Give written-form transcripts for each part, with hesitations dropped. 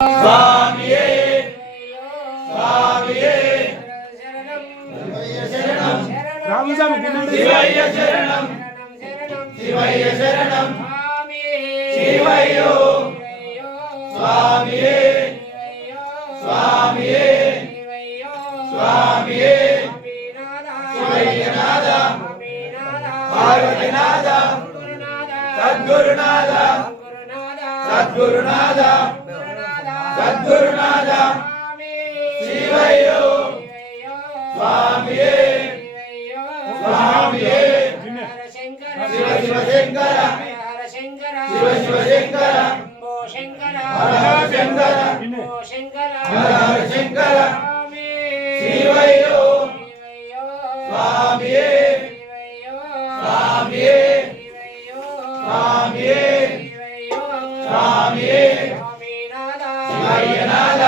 స్వామియే స్వామియే శరణం శివయ్య శరణం శివయ్య శరణం శివయ్యో స్వామియే స్వామియే స్వామియే శివయ్యనాథ పార్వతీనాథ సద్గురునాథ సద్గురునాథ సద్గురునాథ శివయ్యో స్వామియే స్వామియే శివ శివ శంకర శివ శివ శంకర హర శంకర హర శంకర శివయ్యో స్వామియే స్వామియే స్వామియే స్వామియే శివయ్యనాథ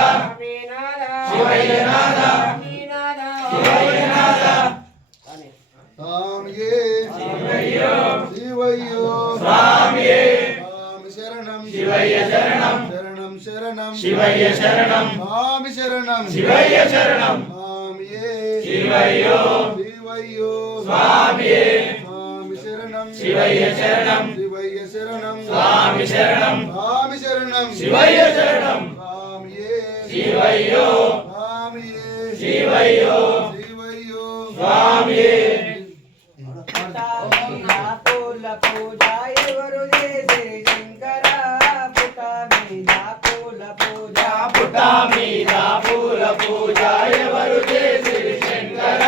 శివయ్యనాథ శివయ్యనాథ స్వామియే శివయ్యో స్వామియే స్వామి శరణం శివయ్య శరణం శరణం శరణం శివయ్య శరణం స్వామి శరణం శివయ్య శరణం స్వామియే శివయ్యో శివయ్యో స్వామియే స్వామి శరణం శివయ్య శరణం శివయ్య శరణం స్వామి శరణం స్వామి శరణం శివయ్య శరణం స్వామియే శివయ్యో స్వామియే శివయ్యో శివయ్యో స్వామియే పుటా మీద పూల పూజ ఎవరు చేసిరి శంకర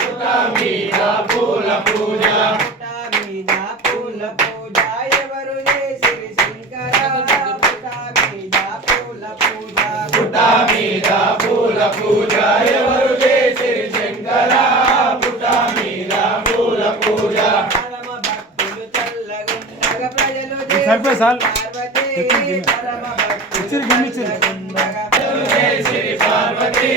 పుటా మీద పూల పూజ పుటా మీద పూల పూజ ఎవరు చేసిరి శంకర పుటా మీద పూల పూజ చేసిరి పార్వతీ